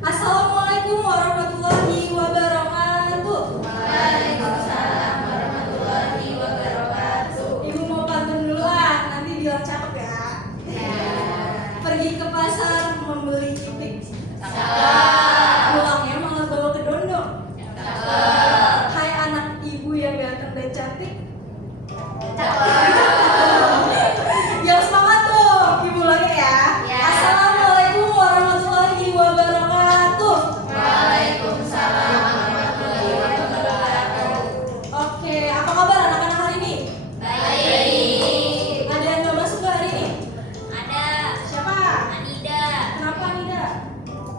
Assalamualaikum warahmatullahi wabarakatuh. Waalaikumsalam warahmatullahi wabarakatuh. Ibu mau pantun dulu ah, nanti bilang cakep ya. Pergi ke pasar membeli cipik. Pulangnya malah bawa ke dondong. Hai anak ibu yang ganteng dan cantik. Yang semangat tuh, ibu lagi ya. Assalamualaikum warahmatullahi wabarakatuh. Waalaikumsalam warahmatullahi wabarakatuh. Oke, apa kabar anak-anak hari ini? Baik. Ada yang gak masuk gak hari ini? Ada Siapa? Anida. Kenapa Anida?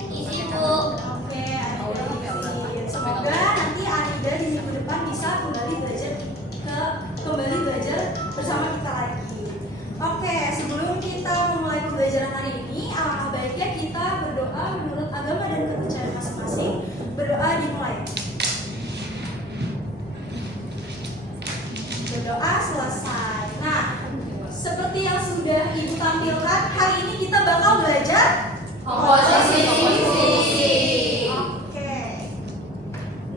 Isi Bu. Oke, Anida izin. Semoga nanti Anida di minggu depan bisa kembali belajar bersama kita lagi. Oke, sebelum kita memulai pembelajaran hari ini, alangkah baiknya kita berdoa menurut agama dan kepercayaan masing-masing. Berdoa dimulai. Berdoa selesai. Nah, seperti yang sudah Ibu tampilkan, hari ini kita bakal belajar Komposisi fungsi. Oke.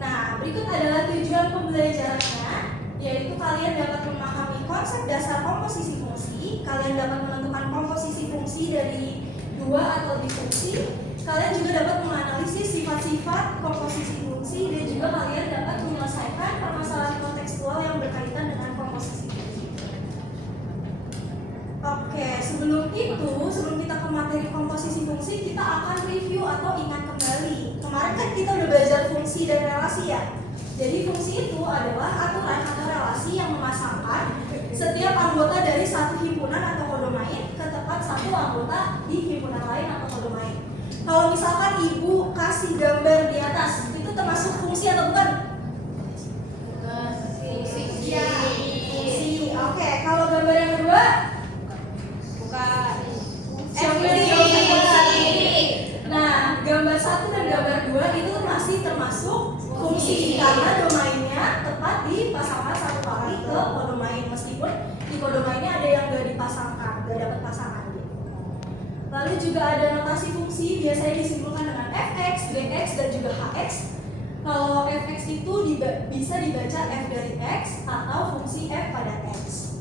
Nah, berikut adalah tujuan pembelajarannya, yaitu kalian dapat memahami konsep dasar komposisi fungsi, kalian dapat menentukan komposisi fungsi dari dua atau lebih fungsi, kalian juga dapat menganalisis sifat-sifat komposisi fungsi, dan juga kalian dapat menyelesaikan permasalahan kontekstual yang berkaitan dengan komposisi fungsi. Oke, sebelum kita ke materi komposisi fungsi, kita akan review atau ingat kembali. Kemarin kan kita udah belajar fungsi dan relasi ya. Jadi fungsi itu adalah aturan atau relasi yang memasangkan setiap anggota dari satu himpunan atau kodomain ke tempat satu anggota di himpunan lain atau kodomain. Kalau misalkan ibu kasih gambar di atas, itu termasuk fungsi atau bukan? Fungsi. Fungsi. Oke, kalau gambar yang kedua? Bukan. Nah, gambar 1 dan gambar 2 itu masih termasuk fungsi karena domainnya tepat dipasangkan satu kali ke kodomain, meskipun di kodomainnya ada yang gak dipasangkan, gak dapat pasangan gitu. Lalu juga ada notasi fungsi, biasanya disimpulkan dengan fx, gx, dan juga hx. Kalau fx itu bisa dibaca f dari x atau fungsi f pada x.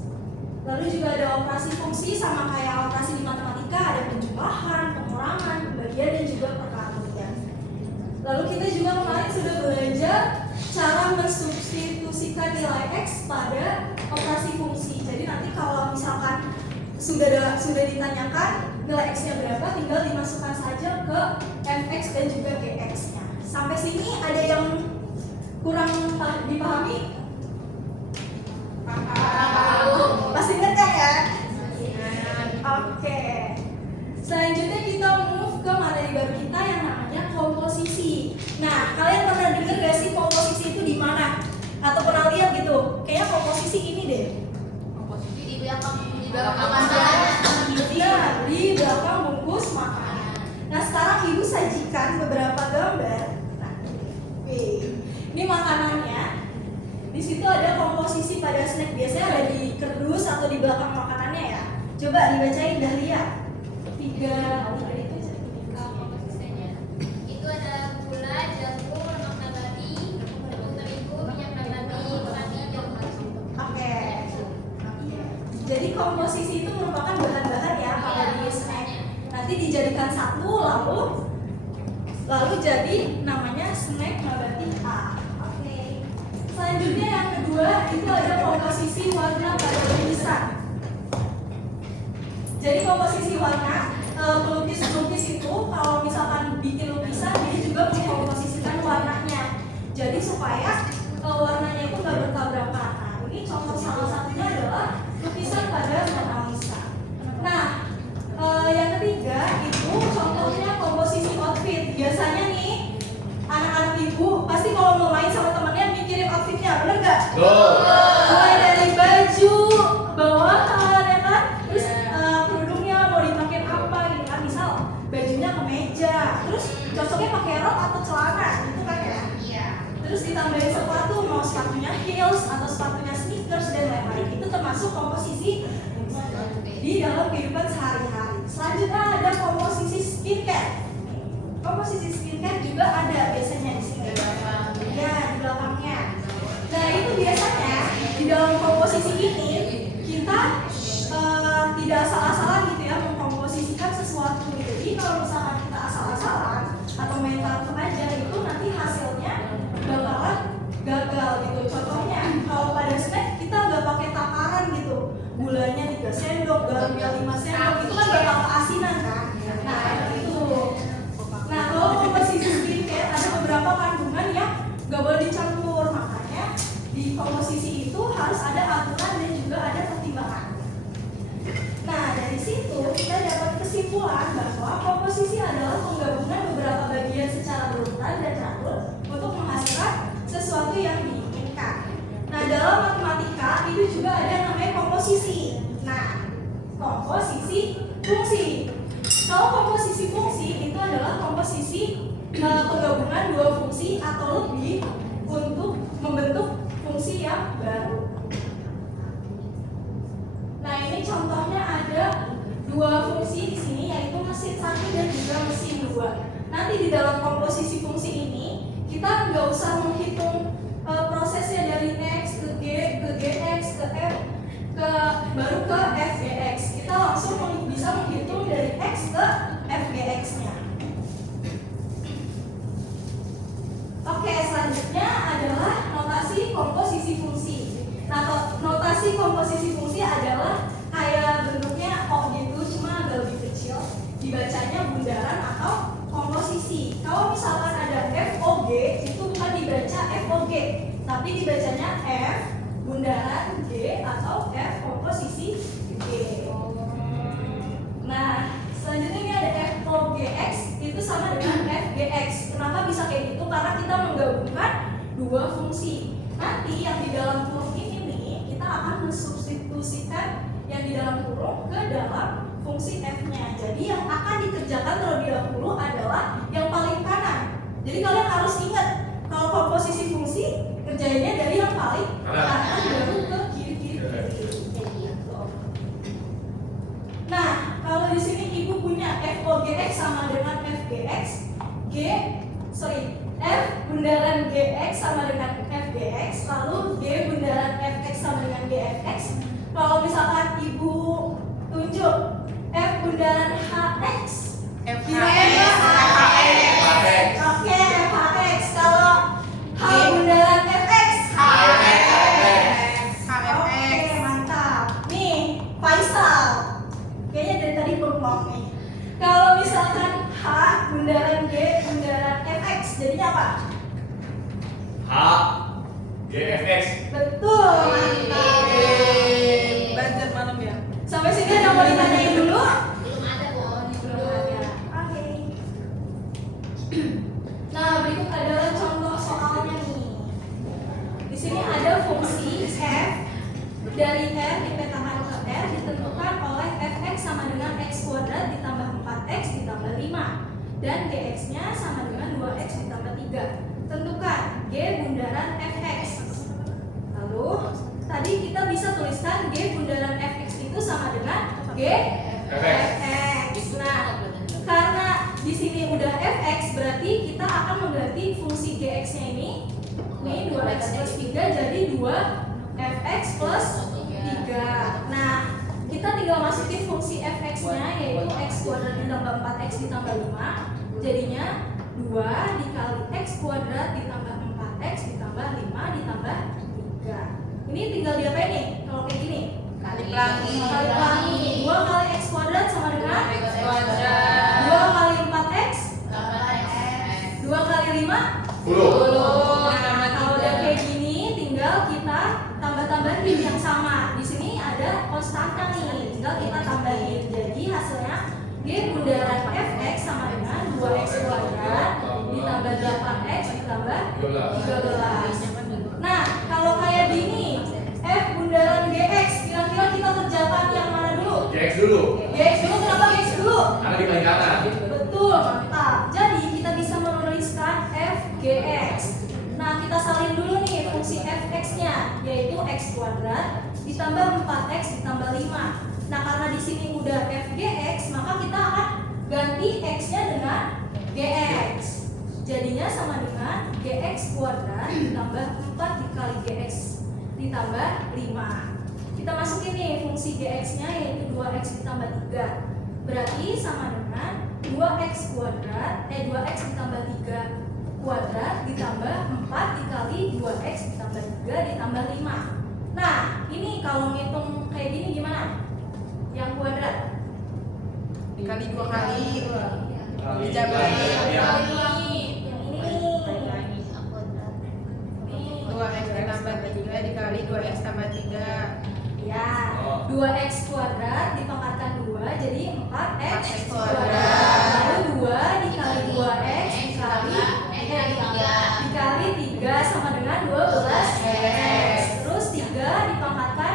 Lalu juga ada operasi fungsi, sama kayak operasi di matematika, ada penjumlahan, pengurangan, pembagian, dan juga perkalian. Lalu kita juga kemarin sudah belajar cara mensubstitusikan nilai x pada operasi fungsi. Jadi nanti kalau misalkan sudah ditanyakan nilai x-nya berapa, tinggal dimasukkan saja ke fx dan juga gx-nya. Sampai sini ada yang kurang dipahami? Masih ingat kan ya? Oke. Selanjutnya kita move ke materi baru kita yang namanya komposisi. Nah, kalian pernah dengar gak sih komposisi itu di mana? Atau pernah lihat gitu? Kayaknya komposisi ini deh. Komposisi di belakang makanan. Iya, di belakang bungkus makanan. Nah, sekarang ibu sajikan beberapa gambar. Nah, ini makanannya. Di situ ada komposisi pada snack, biasanya ada di kerdus atau di belakang makanannya ya. Coba dibacain Dahlia. Tiga itu. Komposisinya itu ada gula, jagung, lemak nabati, tepung terigu, minyak nabati, padi, jagung. Oke. Jadi komposisi itu merupakan bahan-bahan ya kalau di snack. Nanti dijadikan satu lalu jadi namanya snack nabati A. Oke. Selanjutnya yang kedua itu ada komposisi warna pada lukisan. Jadi komposisi warna, pelukis itu kalau misalkan bikin lukisan dia juga mengkomposisikan warnanya. Jadi supaya warnanya itu nggak bertabrakan. Nah, ini contoh salah satunya adalah lukisan pada Mona Lisa. Nah, yang ketiga itu contohnya komposisi outfit. Biasanya nih anak-anak ibu pasti kalau mau main sama temannya mikirin outfitnya, bener nggak? Mulai dari baju, bawahan ya kan, terus kerudungnya mau dipakai apa gitu kan, misal bajunya kemeja, terus cocoknya pakai rok atau celana gitu kan ya. Iya. Terus ditambahin sepatu, mau sepatunya heels atau sepatunya sneakers dan lain-lain. Itu termasuk komposisi di dalam kehidupan sehari-hari. Selanjutnya ada komposisi skincare. Komposisi skincare atau main kartu aja, itu nanti hasilnya bakalan gagal gitu. Contohnya kalau pada snack kita nggak pakai takaran gitu, gulanya 3 sendok, garamnya 5 sendok, itu kan bakal keasinan kan. Nah itu. Nah kalau komposisi skincare ada beberapa kandungan yang nggak boleh dicampur, makanya di komposisi itu harus ada aturan dan juga ada pertimbangan. Nah dari situ kita dapat kesimpulan bahwa komposisi adalah penggabungan beberapa bagian secara berurutan dan teratur untuk menghasilkan sesuatu yang diinginkan. Nah dalam matematika itu juga ada yang namanya komposisi. Nah komposisi fungsi. Kalau komposisi fungsi itu adalah komposisi penggabungan dua fungsi atau lebih untuk membentuk fungsi yang baru. Nah ini contohnya ada dua fungsi di sini, yaitu mesin 1 dan juga mesin 2. Nanti di dalam komposisi fungsi ini kita nggak usah menghitung prosesnya dari X ke G, ke GX, ke F, baru ke FGX. Kita langsung bisa menghitung dari X ke FGX-nya. Oke, selanjutnya adalah notasi komposisi fungsi. Nah, notasi komposisi fungsi adalah kayak bentuknya O gitu, cuma agak lebih kecil. Dibacanya bundaran atau komposisi. Kalau misalkan ada FOG, itu bukan dibaca FOG, tapi dibacanya F bundaran G atau F komposisi G. Nah, selanjutnya ini ada FOGX, itu sama dengan FGX. Kenapa bisa kayak gitu? Karena kita menggabungkan dua fungsi. Nanti yang di dalam kurung ini nih, kita akan mensubstitusikan yang di dalam kurung ke dalam fungsi F-nya. Jadi yang akan dikerjakan terlebih dahulu adalah yang paling kanan. Jadi kalian harus ingat, kalau komposisi fungsi kerjainnya dari yang paling kanan baru ke kiri-kiri. Nah, kalau di sini ibu punya FOGX sama dengan FGX, F bundaran GX sama dengan FGX, lalu G bundaran FX sama dengan GFX. Kalau misalkan ibu tunjuk F bundaran HX, kira-kira FHX. Oke, FHX. Kalau H bundaran FX, Oke, mantap. Nih, Faisal. Kayaknya dari tadi berbohong nih. Kalau misalkan H bundaran G bundaran FX, jadinya apa? H GFX. Betul, mantap. Belajar malam ya. Sampai sini ada yang mau ditanyain dulu? Belum ada kok. Belum ada. Oke. Nah, berikut adalah contoh soalnya nih. Di sini ada fungsi f dari r dipetakan ke r ditentukan oleh fx sama dengan x kuadrat ditambah 4x ditambah 5 dan gx-nya sama dengan 2x ditambah 3. Tentukan g bundaran fx. Lalu tadi kita bisa tuliskan g bundaran fx itu sama dengan g fx. Nah, karena di sini udah fx, berarti kita akan mengganti fungsi gx-nya ini 2x plus 3 jadi 2fx plus 3. Nah, kita tinggal masukin fungsi fx-nya yaitu x kuadrat ditambah 4x ditambah 5. Jadinya 2 dikali x kuadrat ditambah 4x ditambah 5 ditambah 3. Ini tinggal diapain nih? Kalau kayak gini? Kali pelangi. Kali pelangi. 2 kali x kuadrat sama dengan X kuadrat. 2 kali 4x 2 kali 5 10. Nah, kalau udah kayak gini tinggal kita tambah-tambahin yang sama. Di sini ada konstanta nih, tinggal kita tambahin. Jadi hasilnya g bundaran fx sama dengan 2x kuadrat ditambah 8x ditambah 13. Nah, kalau kayak gini f bundaran gx, kira-kira kita kerjakan yang mana dulu? GX dulu. Gx dulu, kenapa gx dulu? Karena di paling kanan. Betul, mantap. Jadi kita bisa menuliskan fgx. Nah, kita salin dulu nih fungsi fx-nya, yaitu x kuadrat ditambah 4x ditambah 5. Nah, karena di sini udah fgx, maka kita akan ganti x-nya dengan gx. Jadinya sama dengan gx kuadrat ditambah 4 dikali gx ditambah 5. Kita masukin nih fungsi gx-nya yaitu 2x ditambah 3. Berarti sama dengan 2x kuadrat 2x ditambah 3 kuadrat ditambah 4 dikali 2x ditambah 3 ditambah 5. Nah, ini kalau ngitung kayak gini gimana? Yang kuadrat Dikali 2 kali. Kali Dijabarin. ya. yang ini nih. 2x ditambah 3 dikali 2x tambah 3. Ya, Oh. 2x kuadrat dipangkatkan 2 jadi 4x 4x kuadrat. Lalu 2 dikali 2x dikali dikali 3 sama dengan 12x. Terus 3 dipangkatkan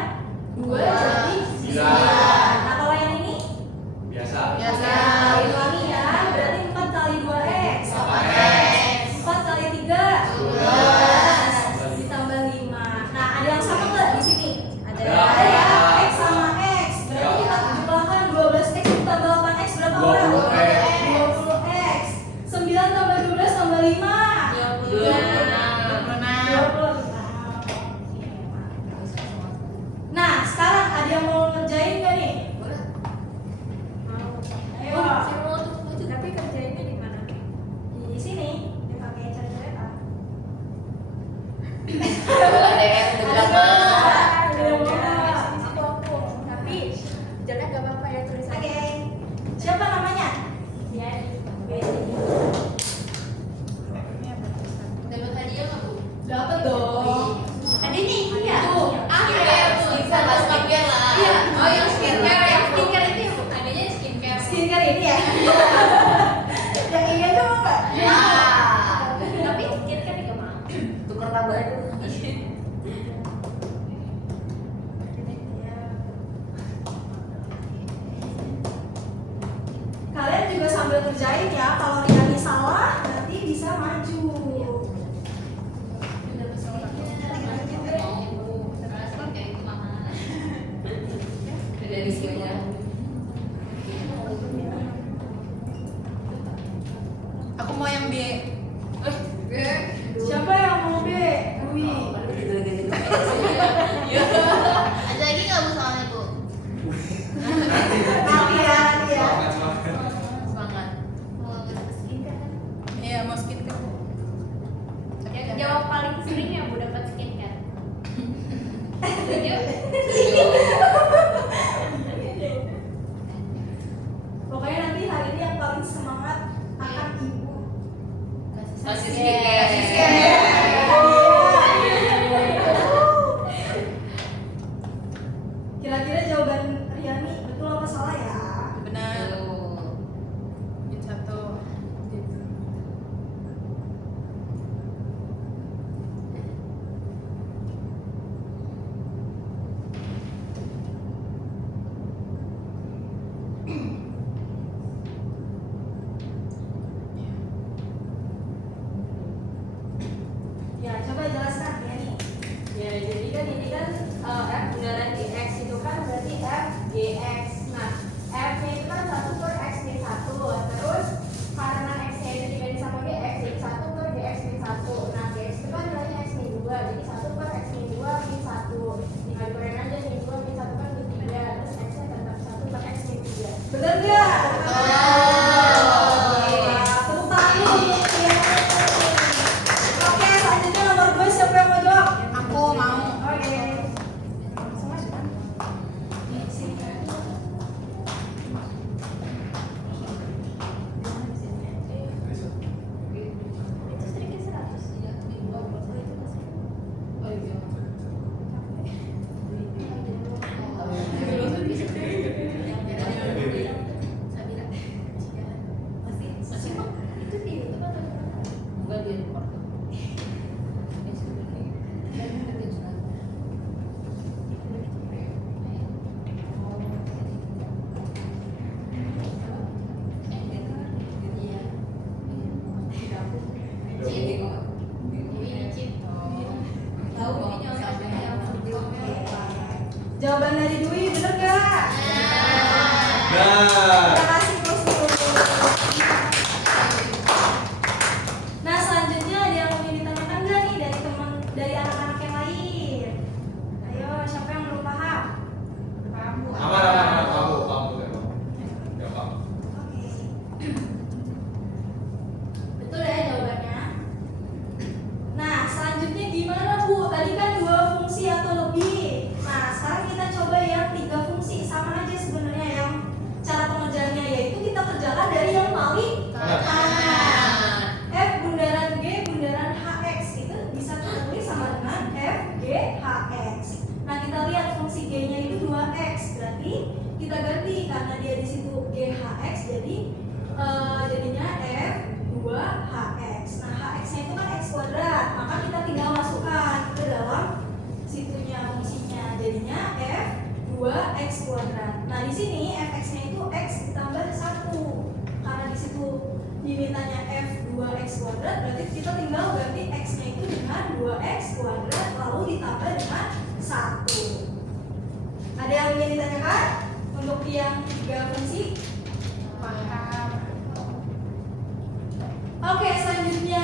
2 jadi 9. Nah, kalau yang ini Biasa. Biasa. ya, ulangi ya. Berarti 4 kali 2x 4 kali 3 12 ditambah 5. Nah, ada yang sama nggak di sini? Ada. Ada ya, X sama X. Berarti kita jumlahkan 12X ditambah 8X berapa orang? 20X. 9 tambah 12 tambah 5 Nah, sekarang ada yang mau ngerjain nggak nih? Ayo. Tapi kerjainnya di mana? Di sini, dia pakai coret-coretan. Ada yang Ada yang mau. Tapi jelek gak apa-apa ya tulisannya. Oke. Siapa namanya? Ya. Dapat hadiah nggak, Bu? Dapat dong. Ada nih, ya. Tuh. Skincare, Bu. Skincare lah. Iya. Oh, yang skincare yang Skincare itu yang adanya skincare. Skincare ini ya. Yang ini aja mau nggak? Ya. tapi skincare juga mau. Tukar tambahan dulu. Kalian juga sambil kerjain ya. Kalau Riani salah, nanti bisa maju. Dari semuanya. Aku mau yang B. Siapa yang mau B? Dwi. Ada lagi nggak, Bu, soalnya, Bu? Nanti ya, nanti ya. Semangat. Iya, mau skincare. Yang jawab paling sering yang udah dapat skincare. Setuju? Pokoknya nanti hari ini yang paling semangat akan ibu. Kasih skincare. Kira-kira jawaban Riani betul apa salah ya? Benar. Yang satu. Ya, coba jelaskan Riani. Ya, jadi kan ini kan F bundaran GX itu kan berarti F GX. Nah, F-nya itu kan 1 per X min 1. Terus karena X-nya itu dibagi sama GX, jadi 1 per GX min 1. Nah, GX itu kan nilainya X min 2, jadi 1 per X min 2 min 1. Tinggal dikurangi aja, min 2 min 1 kan min 3. Terus X-nya tetap 1 per X min 3. Bener nggak? Betul. Tepuk tangan dulu untuk Riani. Oke, selanjutnya nomor 2 siapa yang mau jawab? Aku mau. Oke. Itu sedikit 100. Itu di YouTube atau di mana? Enggak dia record. Jawaban dari Dwi bener nggak? Nah. Terima kasih bosku. Nah, selanjutnya ada yang mau ditanyakan nggak nih dari teman dari anak-anak yang lain? Ayo, siapa yang belum paham? Aman, kamu. Ya, kamu. Oke. jadinya F2HX. Nah, HX-nya itu kan X kuadrat, maka kita tinggal masukkan ke dalam situnya fungsinya. Jadinya F2X kuadrat. Nah, di sini Fx-nya itu X ditambah 1. Karena di situ dimintanya F2X kuadrat, berarti kita tinggal ganti X-nya itu dengan 2X kuadrat lalu ditambah dengan 1. Ada yang ingin ditanyakan untuk yang 3 fungsi? Oke, selanjutnya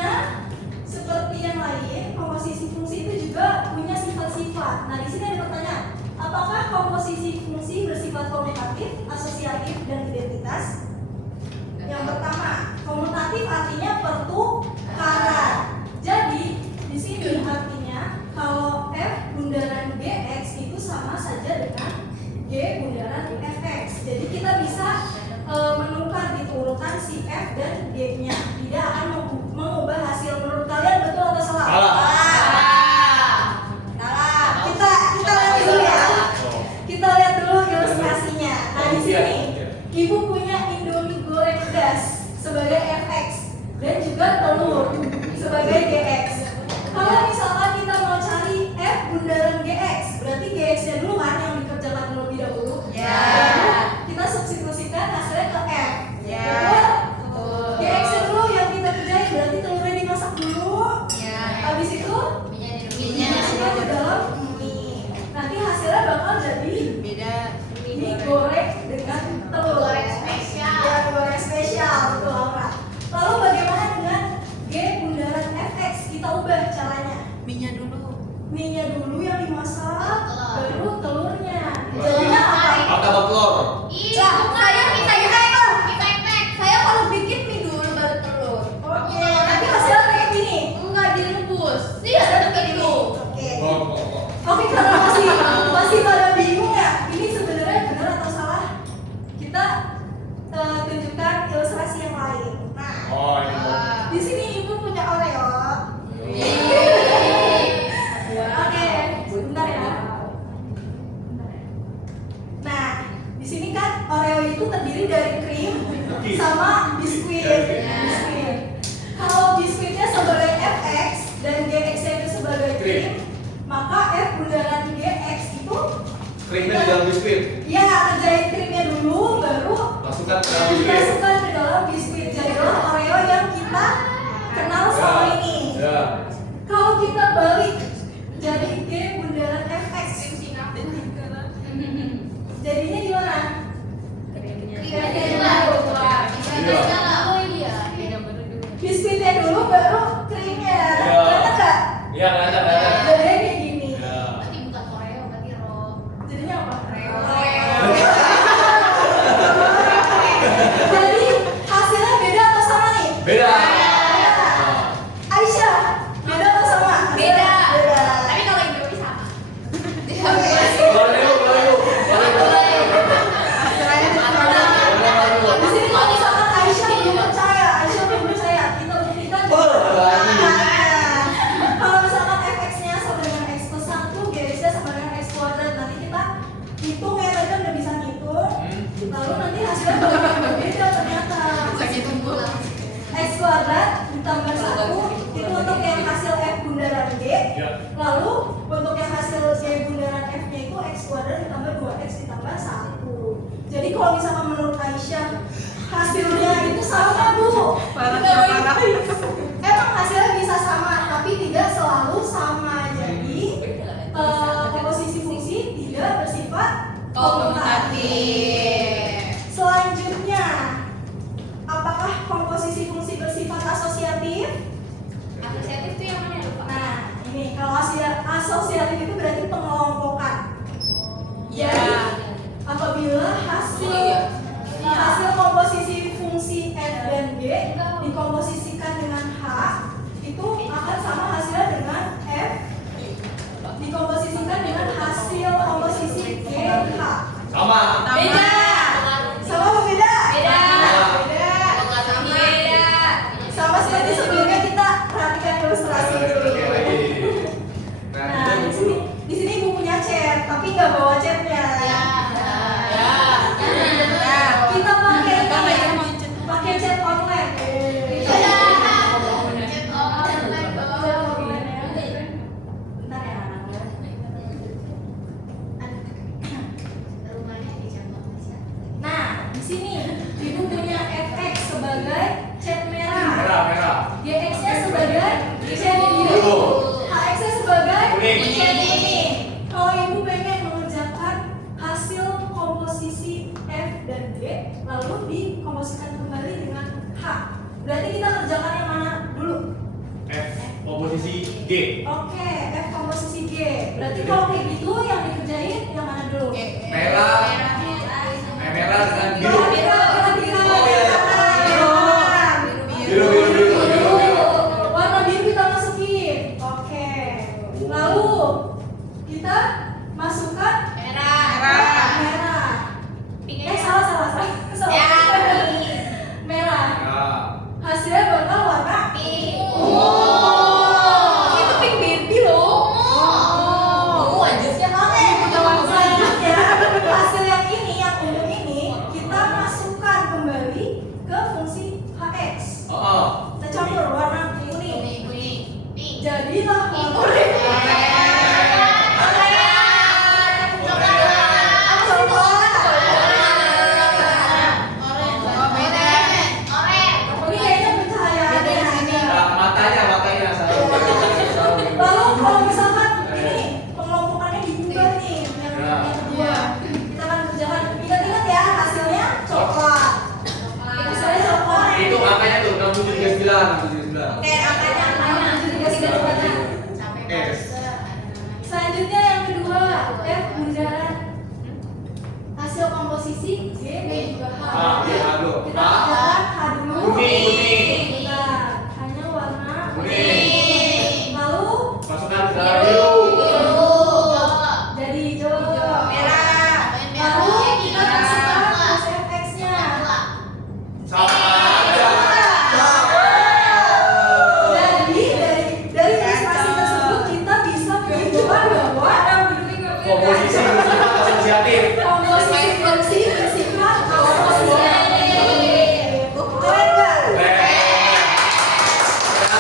seperti yang lain, komposisi fungsi itu juga punya sifat-sifat. Nah, di sini ada pertanyaan, apakah komposisi fungsi bersifat komutatif, asosiatif, dan identitas? Yang pertama, komutatif artinya pertukaran. Jadi, di sini artinya kalau F bundaran Gx itu sama saja dengan G bundaran Fx. Jadi kita bisa menukar gitu urutan si F dan G-nya. Tidak akan mengubah hasil. Menurut kalian betul atau salah? Salah. Kita lihat dulu ya. Kita lihat dulu ilustrasinya. Nah, di sini Ibu punya Indomie goreng pedas sebagai Fx dan juga telur sebagai Gx. Kalau misalkan kita mau cari F bundaran Gx, berarti Gx-nya dulu kan yang dikerjakan terlebih dahulu. Baru kita substitusikan hasilnya ke F. Betul? Gx-nya dulu yang kita kerjain, berarti telurnya dimasak dulu. Habis itu dimasukkan ke dalam mie. Nanti hasilnya bakal jadi mie goreng dengan telur. Goreng spesial. Ya, goreng spesial, betul Laura. Lalu bagaimana dengan G bundaran Fx? Kita ubah caranya. Mie-nya dulu yang dimasak, baru telurnya. Jalannya apa? telur. Iya, Saya kalau bikin mie dulu baru telur. Oke, nanti hasilnya kayak gini. Enggak direbus. Iya, Seperti itu. Oke. Oh. Oke, karena masih pada bingung ya, ini sebenarnya benar atau salah? Kita tunjukkan ilustrasi yang lain. Nah, Oh, ini. di sini ibu punya Oreo. Oke, sebentar ya. Nah, di sini kan Oreo itu terdiri dari krim sama biskuit. Kalau biskuitnya sebagai Fx dan Gx-nya itu sebagai krim, maka F bundaran Gx itu Krimnya di dalam biskuit. ya kerjain krimnya dulu, baru Masukkan ke dalam biskuit. dimasukkan ke dalam biskuit. Jadilah Oreo yang kita kenal selama ini. Ya. Kalau kita balik jadi G bundaran Fx, jadinya gimana? Biskuitnya dulu baru krimnya. Iya. Kelihatan nggak? Iya, ada. Jadinya kayak gini. Ya. Jadinya apa? Oreo. Jadi hasilnya beda atau sama nih? Beda. Aisyah, beda atau sama? Beda. Beda. Tapi kalau Indomie sama. Di sini kalau misalkan Aisyah belum percaya, kita buktikan. Kalau misalkan Fx-nya sama dengan X plus 1, Gx-nya sama dengan X kuadrat, nanti kita hitung ya, tadi kan udah bisa ngitung. Lalu nanti hasilnya bakal berbeda ternyata. X kuadrat ditambah 1 itu untuk yang hasil F bundaran G. Lalu untuk yang hasil G bundaran F-nya itu X kuadrat ditambah 2X ditambah 1. Jadi kalau misalkan menurut Aisyah hasilnya itu sama Bu. Emang hasilnya bisa sama, tapi tidak selalu sama. Jadi komposisi fungsi tidak bersifat komutatif. Selanjutnya, apakah komposisi fungsi bersifat asosiatif? Asosiatif itu yang mana lupa? Nah, ini kalau asosiatif itu berarti pengelompokan. Jadi apabila hasil komposisi fungsi F dan G dikomposisikan dengan H, itu akan sama hasilnya dengan F dikomposisikan dengan hasil komposisi G H. Sama. Beda. Sama apa beda? Beda. Beda. Sama seperti sebelumnya kita perhatikan ilustrasi dulu. Nah, di sini ibu punya cat, tapi nggak bawa catnya. Kita pakai komposisi G. Oke, F komposisi G. Berarti kalau kayak gitu yang dikerjain yang mana dulu? Merah. Merah dengan biru. Oh iya. Biru. Warna biru kita masukin. Oke. Lalu kita masukkan merah. Salah. Merah. Ya. Hasilnya bakal warna Pink. itu pink baby loh. Selanjutnya hasil yang ini yang ungu ini kita masukkan kembali ke fungsi hx. Kita campur warna kuning. Jadilah warna ini kayaknya pencahayaannya. Matanya selalu. Lalu kalau misalkan ini pengelompokannya diubah nih yang kedua, kita akan kerjakan. Ingat-ingat ya hasilnya coklat. Hasilnya coklat. Itu angkanya tuh 6739. Oke, angkanya 6739. S. Selanjutnya yang kedua, F bundaran. Hasil komposisi J dan juga H. Iya, aduh. Kita kerjakan H dulu. Kuning. Bentar, hanya warna Kuning. Lalu Masukkan ke dalam biru. jadi hijau. Lalu kita masukkan fungsi fx-nya. Sama aja. Jadi dari ilustrasi tersebut kita bisa menyimpulkan bahwa Komposisi bersifat asosiatif. komposisi fungsi bersifat asosiatif. Keren nggak?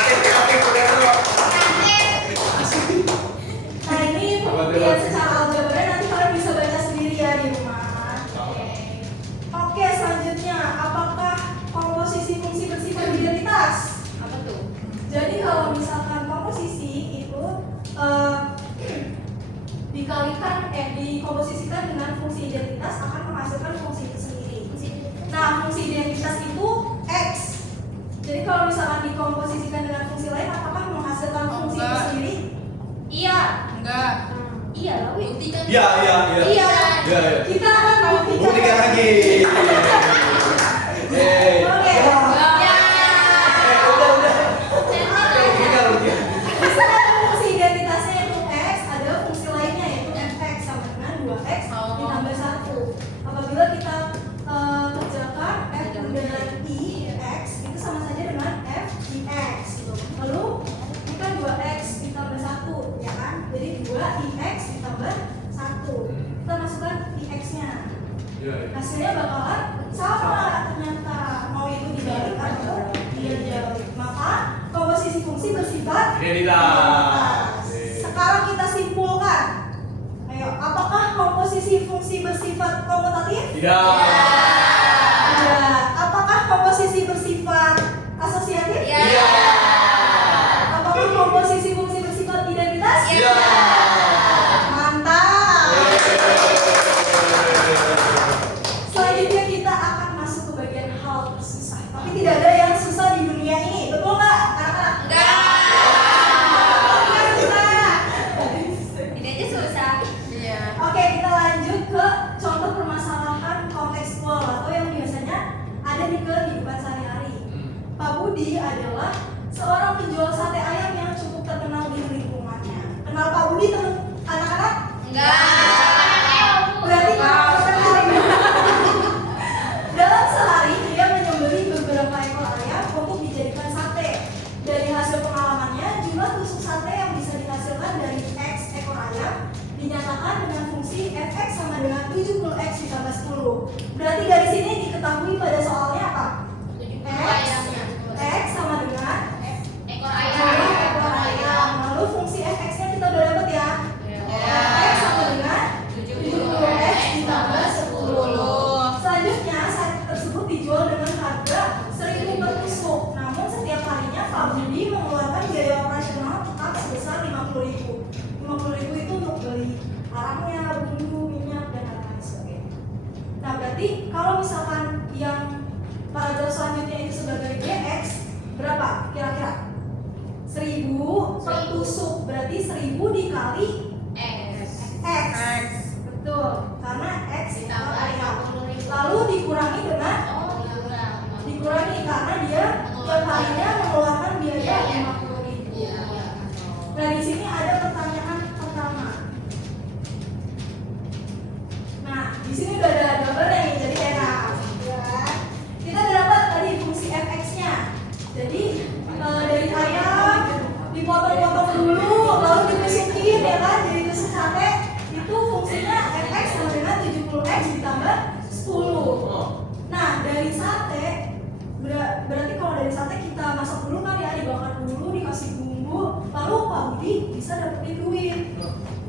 Kreatif, udah dulu. Nah ini pembuktian secara aljabar nanti kalian bisa baca sendiri ya di rumah. Oke, selanjutnya apakah komposisi fungsi bersifat identitas? Apa tuh? Jadi kalau misalkan komposisi itu dikomposisikan dengan fungsi identitas akan menghasilkan fungsi itu sendiri. Nah, fungsi identitas itu X. Jadi kalau misalkan dikomposisikan dengan fungsi lain, apakah menghasilkan fungsi itu Enggak. sendiri? Iya. Enggak. Iya, Lawi. Iya. Iya. Iya. Kita akan Buktikan lagi. Oke. Udah. Misalnya fungsi identitasnya itu X, ada fungsi lainnya yaitu fx sama dengan 2x ditambah 1. Apabila kita kerjakan f bundaran i x itu sama saja dengan f di x. Lalu ini kan 2x ditambah 1 ya kan? Jadi 2ix ditambah 1. Kita masukkan ix-nya. Hasilnya bakalan sama ternyata, mau itu dibalik atau dibalik. Maka komposisi fungsi bersifat Identitas. sekarang kita simpulkan. Ayo, apakah komposisi fungsi bersifat komutatif? Tidak. Tidak. Apakah komposisi bersifat asosiatif? Iya. Apakah komposisi fungsi bersifat identitas? Iya. Mantap. Selanjutnya kita akan masuk ke bagian hal tersusah. Tapi tidak ada yang susah di dunia ini, betul nggak, anak-anak? Iya. Oke, kita lanjut ke contoh permasalahan kontekstual atau yang biasanya ada di kehidupan sehari-hari. Pak Budi adalah seorang penjual sate ayam yang cukup terkenal di lingkungannya. Kenal Pak Budi teman anak-anak? Berarti nggak terkenal ini. Dalam sehari dia menyembelih beberapa ekor ayam untuk dijadikan sate. Dari hasil pengalamannya, jumlah tusuk sate yang bisa dihasilkan dari X ekor ayam dinyatakan dengan fungsi fx sama dengan 70x ditambah 10. Berarti dari sini diketahui pada soalnya apa? X sama dengan jumlah ekor ayam. Lalu fungsi fx-nya kita udah dapat ya? X sama dengan Berarti kalau dari sate kita masak dulu kan ya, dibakar dulu, dikasih bumbu, lalu Pak Budi bisa dapetin duit.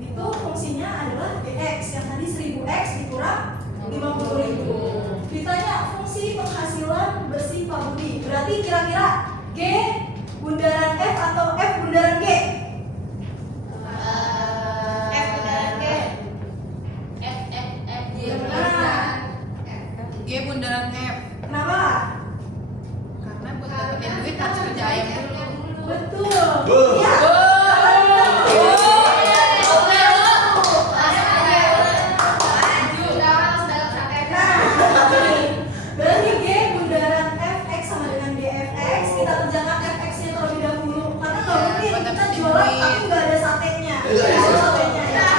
Itu fungsinya adalah GX, yang tadi 1000X dikurang 50.000. Ditanya fungsi penghasilan bersih Pak Budi, berarti kira-kira G bundaran F atau F bundaran G? F bundaran G. G bundaran F. Kenapa? Karena buat dapetin duit harus kerja ayam dulu. Betul. Ya. Berarti G bundaran Fx sama dengan DFX, kita kerjakan Fx-nya terlebih dahulu. Karena nggak mungkin kita jualan tapi nggak ada satenya. Nggak ada satenya ya.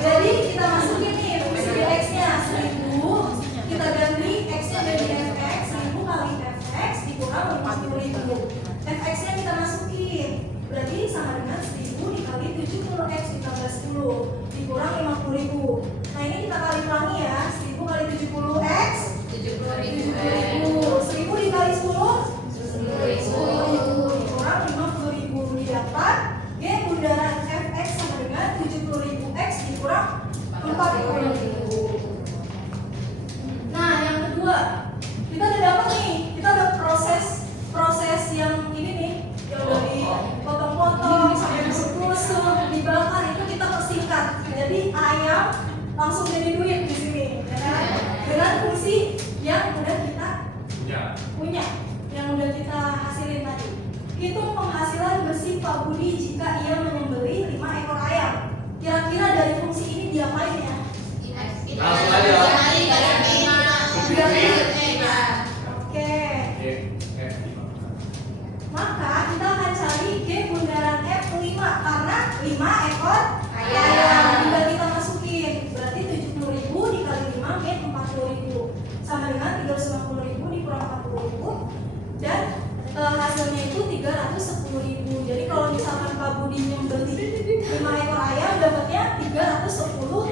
Jadi kita masukin nih fungsi DX-nya 1000, kita ganti X-nya jadi Fx, 1000 kali Fx dikurang 50.000. Fx-nya kita masukin, berarti sama dengan 1000 dikali 70X ditambah 10 dikurang 50.000. Nah ini kita kali ulangi ya, 1000 kali 70X 70.000, 1000 dikali 10 10.000 dikurang 50.000, didapat G bundaran Fx sama dengan 70.000X dikurang 40.000. Nah yang kedua, kita udah dapat nih, kita udah proses yang ini nih, yang udah dipotong-potong sampai tusuk-tusuk, dibakar, itu kita persingkat. Jadi ayam langsung jadi duit di sini, ya kan? Dengan fungsi yang udah kita punya, yang udah kita hasilin tadi. Hitung penghasilan bersih Pak Budi jika ia menyembelih 5 ekor ayam. Kira-kira dari fungsi ini diapain ya? Langsung aja. Oke. Maka kita akan cari G bundaran F5 karena 5 ekor ayam juga kita masukin. Berarti 70.000 dikali 5 G 40.000 sama dengan 350.000 dikurang 40.000 dan hasilnya itu 310.000. Jadi kalau misalkan Pak Budi membeli 5 ekor ayam dapatnya 310.000.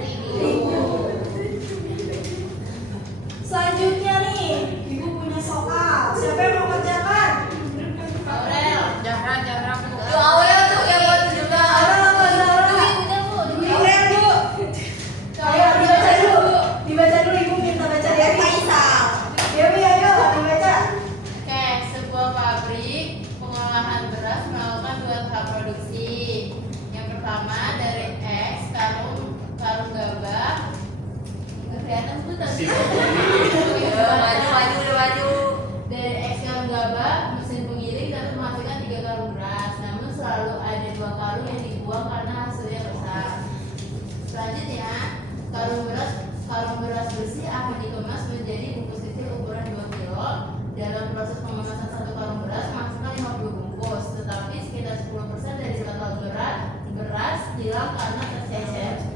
Selanjutnya nih, Ibu punya soal. Siapa yang mau kerjakan? Jarang. Aurel tuh yang buat juga. Aurel apa Zara? Aurel Bu. Ayo dibaca dulu. Dibaca dulu, Ibu minta baca dari Faisal. Dewi ayo dibaca. Oke, sebuah pabrik pengolahan beras melakukan 2 tahap produksi. Yang pertama dari X karung gabah. Kelihatan tuh tadi. Maju. Dari X karung gabah, mesin penggiling dapat menghasilkan 3 karung beras. Namun selalu ada 2 karung yang dibuang karena hasilnya besar. Selanjutnya, karung beras bersih akan dikemas menjadi bungkus kecil ukuran 2 kilo. Dalam proses pengemasan 1 karung beras menghasilkan 50 bungkus, tetapi sekitar 10% dari total beras hilang karena tercecer.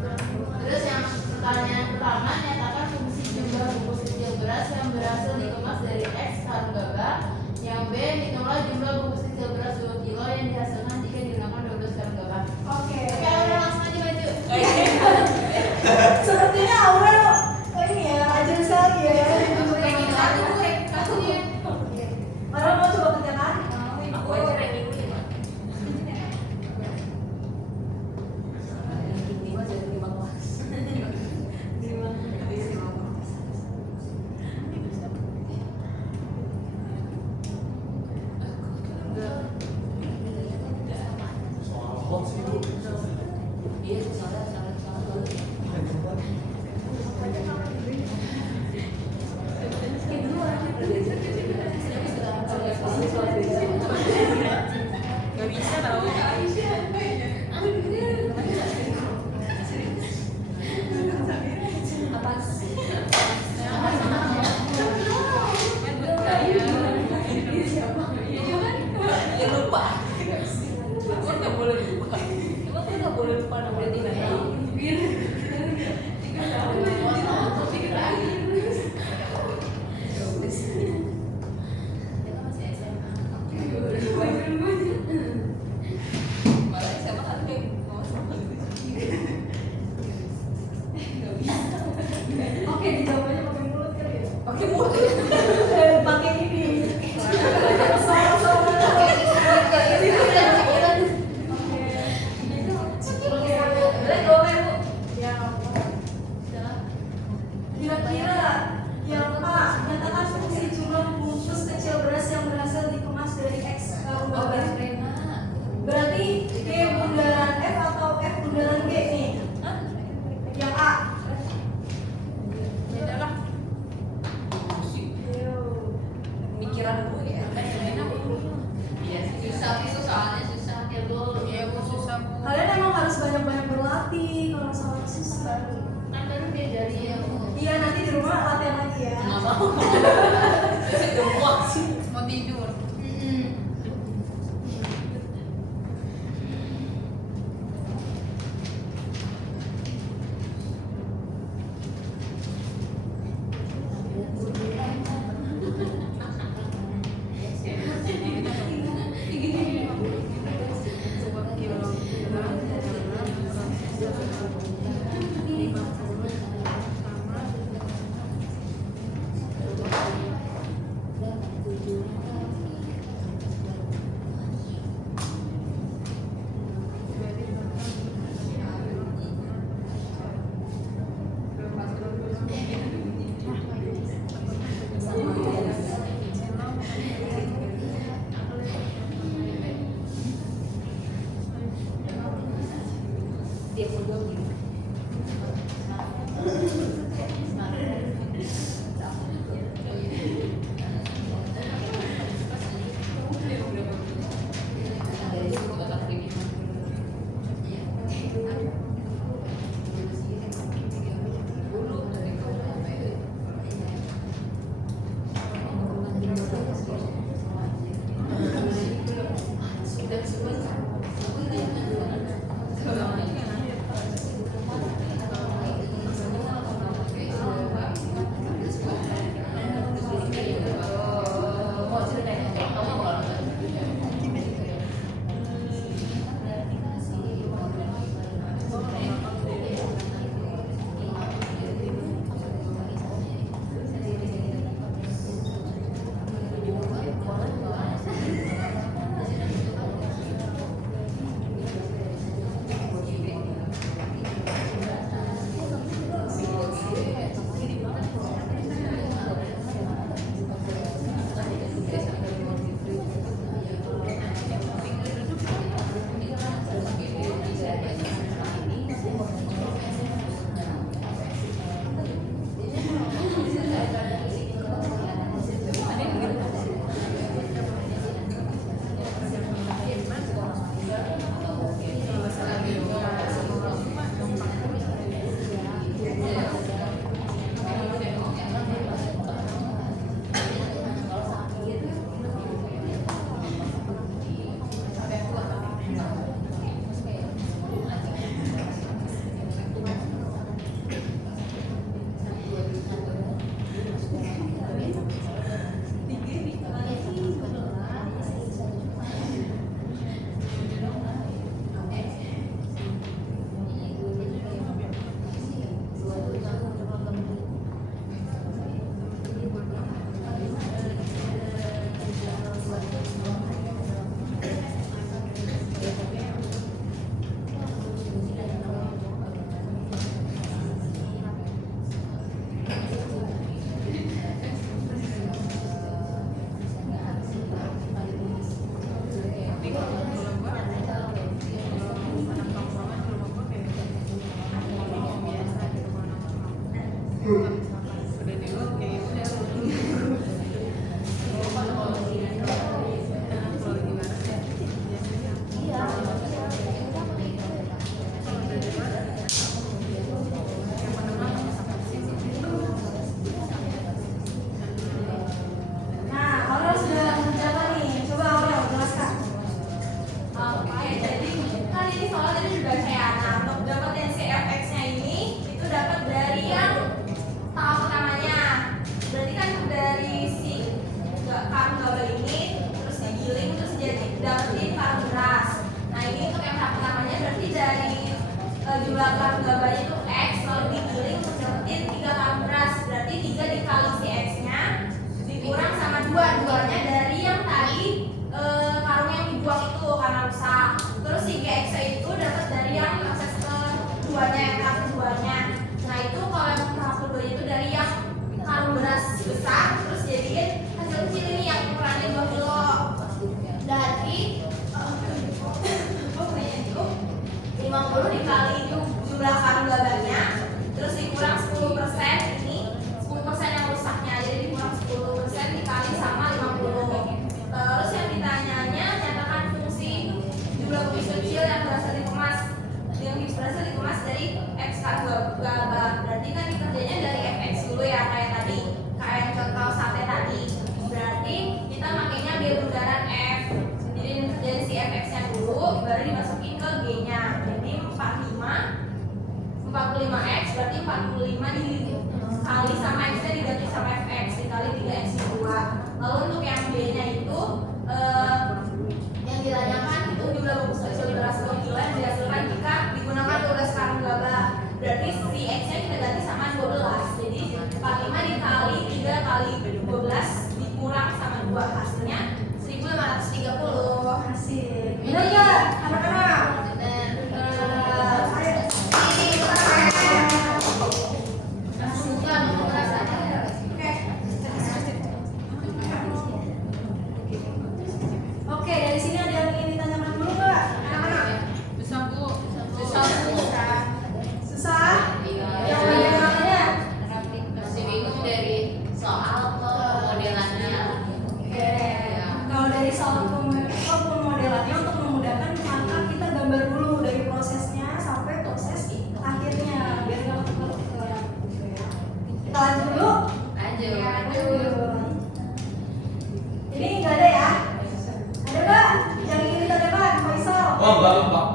Terus yang pertanyaan pertama, nyatakan fungsi jumlah bungkus kecil beras yang berhasil dikemas dari X karung gabah. Yang B, hitunglah jumlah bungkus kecil beras 2 kilo yang dihasilkan jika digunakan 12 karung gabah. Oke. Oke, Aurel langsung aja maju. Sepertinya Aurel ini ya rajin sekali ya. Oke. Aurel mau coba kerjakan? Aku aja ranking dulu. Gak bisa tau. Ya lupa. Gak boleh lupa. Emang gak boleh lupa nomor 3. Kan baru diajarin. Iya, nanti di rumah latihan lagi ya. Nggak mau. Gemuk sih. Mau tidur. Nah, Aurel sudah mengerjakan nih. Coba Aurel jelaskan. Oke, jadi kan ini soal tadi sudah saya. Nah, untuk dapetin CFX-nya ini itu dapat dari yang tahap pertamanya. Berarti kan dari si karung gabah ini terus digiling terus jadi dapetin karung beras. Nah, ini untuk yang tahap pertamanya berarti dari jumlah karung gabahnya itu X lalu digiling untuk dapetin 3 karung beras. Berarti 3 dikali si X-nya dikurang sama 2, duanya dari yang tadi karung yang dibuang itu karena rusak. Terus si GX itu dapat dari yang proses keduanya, yang tahap keduanya. Nah itu kalau yang tahap kedua itu dari yang karung beras besar, terus jadiin hasil kecil ini yang ukurannya 2 kilo. Dari 50 dikali jumlah karung gabahnya, terus 45 dikali sama X-nya diganti sama fx dikali 3x2. Lalu untuk yang B-nya itu yang ditanyakan itu jumlah bungkus soliditas kilo yang dihasilkan jika digunakan 12 karung gabah. Berarti si X-nya kita ganti sama 12. Jadi 45 dikali 3 kali 12 dikurang sama 2, hasilnya 1530. Asik. Bener nggak anak-anak? Oke, dari sini ada yang ingin ditanyakan dulu nggak anak-anak? Bisa Bu. Susah? Yang bagaimana? Masih bingung dari soal pemodelannya. Oke. Kalau dari soal pemodelannya untuk memudahkan maka kita gambar dulu dari prosesnya sampai proses akhirnya biar nggak ketukar-tukar. Kita lanjut dulu. Lanjut. Ini nggak ada ya? Ada nggak yang ingin ditanyakan? Faisal? Oh, Mbak.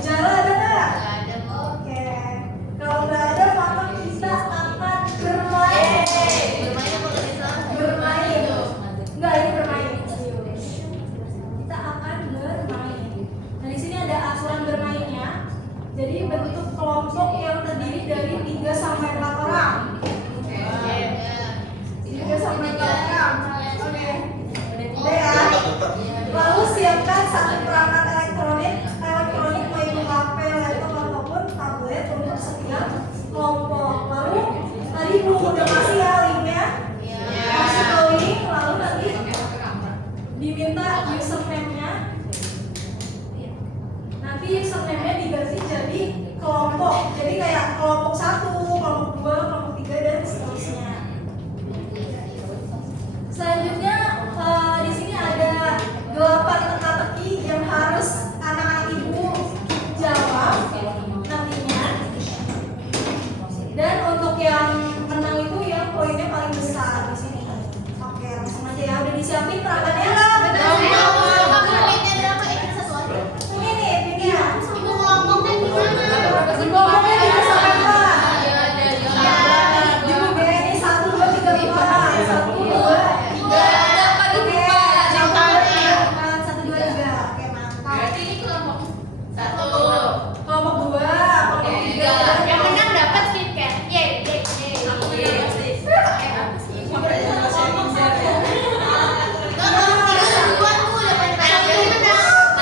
Jara ada nggak? Nggak ada kok. Oke. Kalau nggak ada maka kita akan bermain. Bermain apa tadi Sal? Bermain. Enggak, ini bermain. Kita akan bermain. Nah, di sini ada aturan bermainnya. Jadi bentuk kelompok yang terdiri dari 3 sampai 4 orang. 3 sampai 4 orang. Oke. Udah ya. Lalu siapkan satu perangkat elektronik baik itu HP, laptop ataupun tablet untuk setiap kelompok. Lalu tadi Bu udah kasih ya linknya. Kasih ke link, lalu nanti diminta username-nya. Nanti username-nya diganti jadi kelompok. Jadi kayak kelompok 1, kelompok 2, kelompok 3 dan seterusnya. Selanjutnya di sini ada 8 teka-teki yang harus anak-anak ibu jawab nantinya. Dan untuk yang menang itu yang poinnya paling besar di sini. Oke, langsung aja ya. Udah disiapin perangkatnya? Ini nih, pinnya. Ngomongnya di 3 sampai 4. Oke, ini 1, 2, 3, 4. 1, 2, 3. Oke, 1, 2, 3. Oke, mantap. Berarti ini kelompok 1. Kelompok 2, kelompok 3. Yang menang dapat KitKat. Yeay.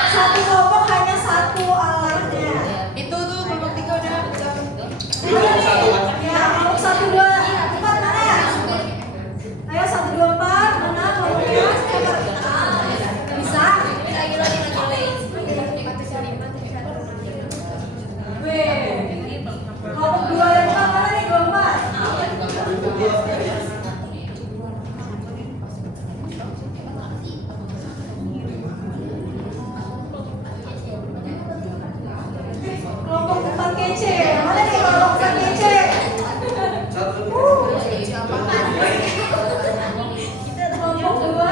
Satu kelompok hanya 1 alatnya. Itu tuh kelompok 3 udah. Ya, kelompok 1, 2, 4 mana ya? Ayo 1, 2, 4 mana kelompoknya? Bisa? Wih, kelompok 2 dan 4 mana nih? 2, 4. Kelompok 4 kece. Mana nih kelompok 4 kece? Kelompok 2. Kelompok 2.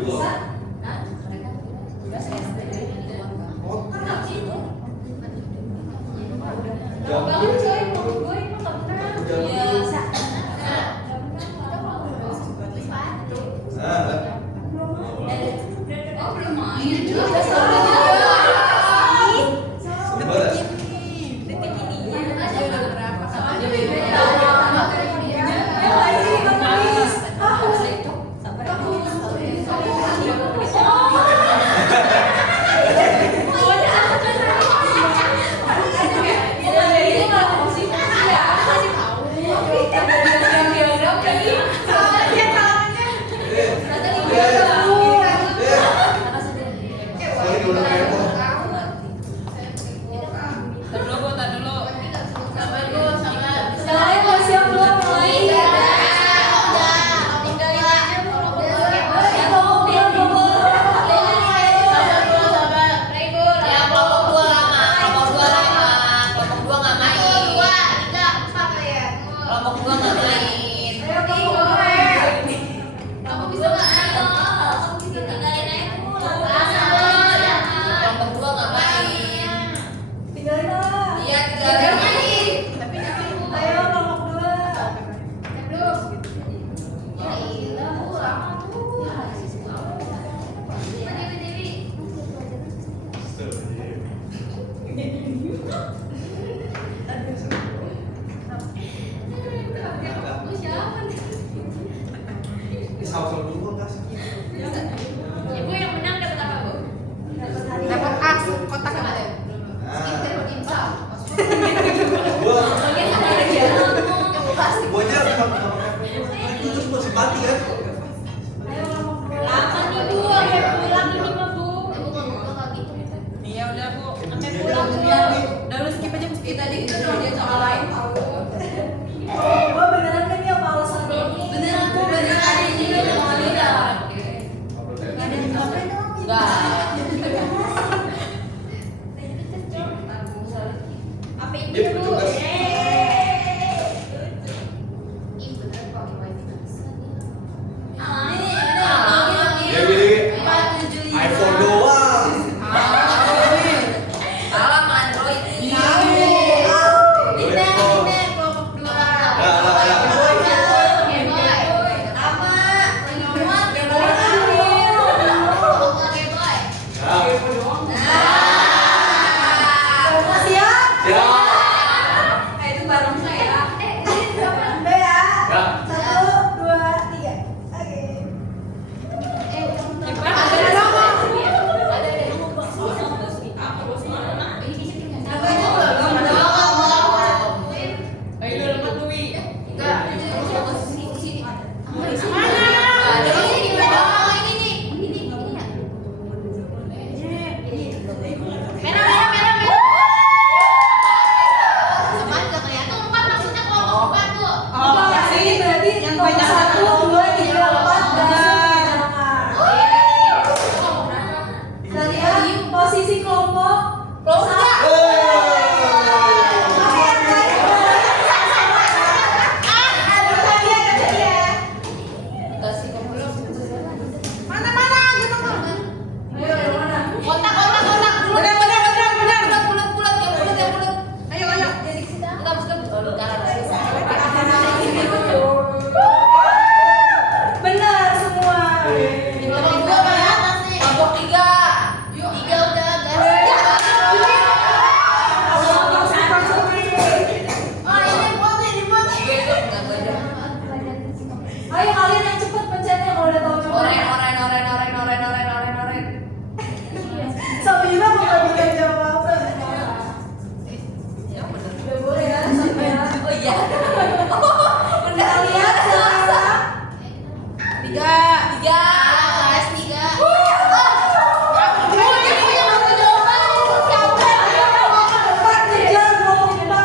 Bisa? Bangun coy, kelompok 2 ini nggak pernah. Bisa. Kelompok 2 nggak main. Ayo kelompok gue. Kamu bisa main loh. Kamu bisa tinggalin aja aku. Kelompok 2 nggak main. Tinggalin lah. Iya, tinggalin main. Tapi jangan Ayo kelompok 2. Belum. Ya ilah, lama tuh. Dewi. Lu siapa nih? Saus dulu kan? Ibu yang menang dapat apa, Bu? Dapat hadiah. dapat as kotak yang ada. Gua Pasti. gua aja itu cuma simpati kan? Ayo kelompok 2. Lama nih, Bu. Sampai pulang ini mah, Bu. Iya udah Bu, sampai pulang ya. Udah lu skip aja meski tadi kita udah ngerjain soal lain tahu. Gue beneran kan ya apa alasan ini? Beneran Bu, beneran ada yang jadi mau ada. Gak ada yang ngapain dong? Enggak. Apa ini Dia dulu? petugas. Ih, bener kok ini bisa nih. Ya gini, iPhone doang. Salah sama Android ini. Kelompok 2. Makasih ya. Ya. Itu bareng saya. Udah ya. Ya. 1, 2, 3. Oke. Ayo lemot Dwi. Ini berarti yang banyak 1, 2, 3, 4 dan kalian posisi kelompok benar semua. Kelompok 3. Ayo kalian yang cepet pencetnya kalau udah tahu Oren, jawabannya. oren. Sama juga mau bikin jawaban. Ya bener. Udah boleh ya sampai ya. Oh iya. Kalian sekarang 3. empat kejar kelompok 4.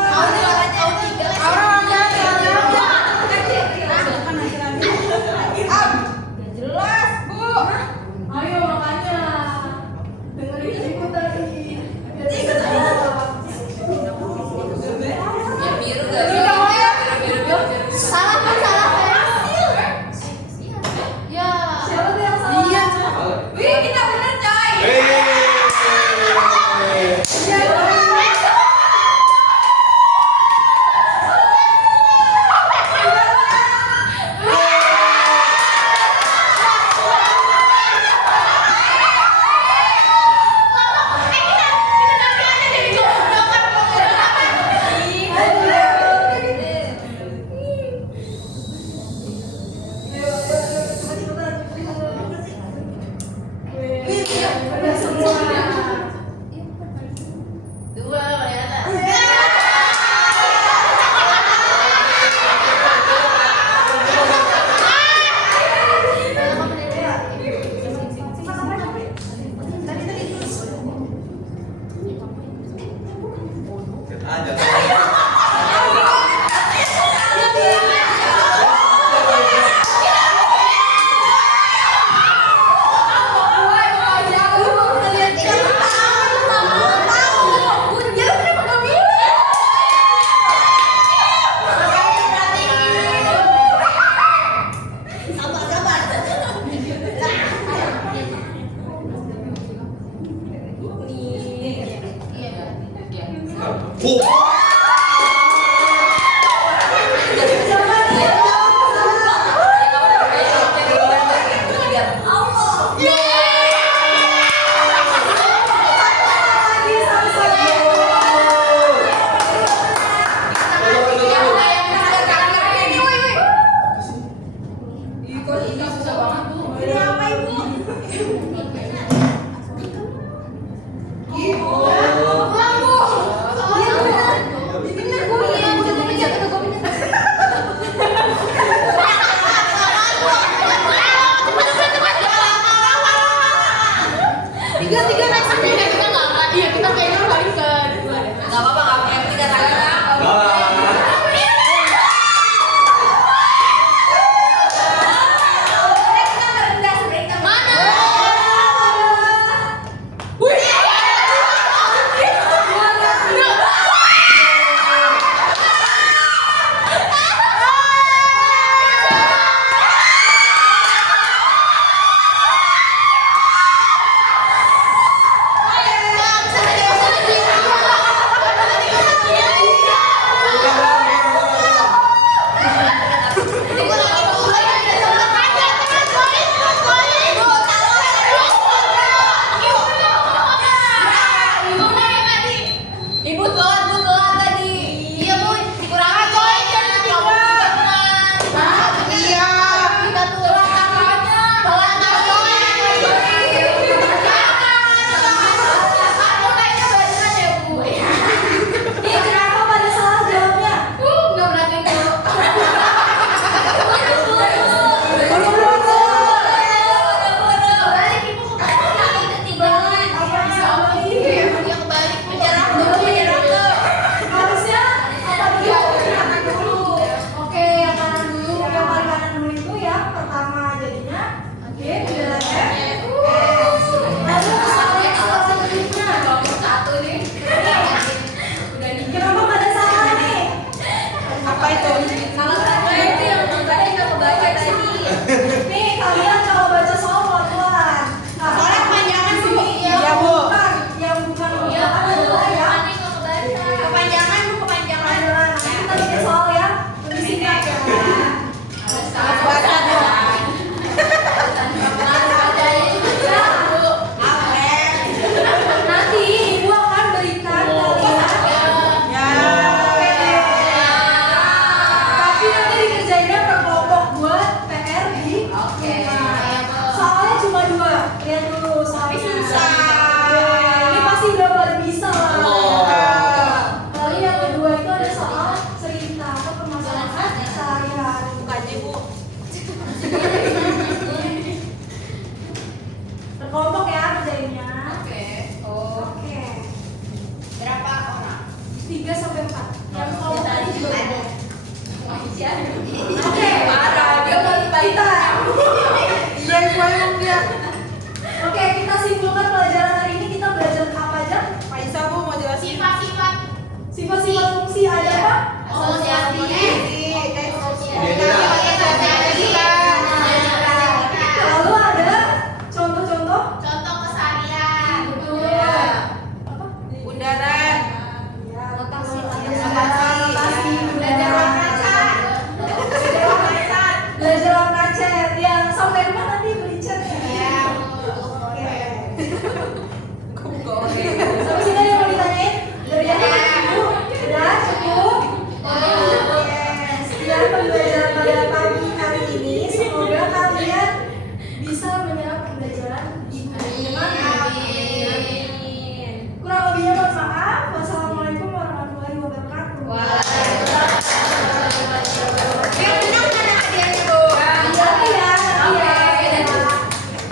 Oke, kita simpulkan pelajaran hari ini kita belajar apa aja? Pak Isa Bu mau jelasin. Sifat-sifat Sifat-sifat fungsi ada apa? Asosiasi.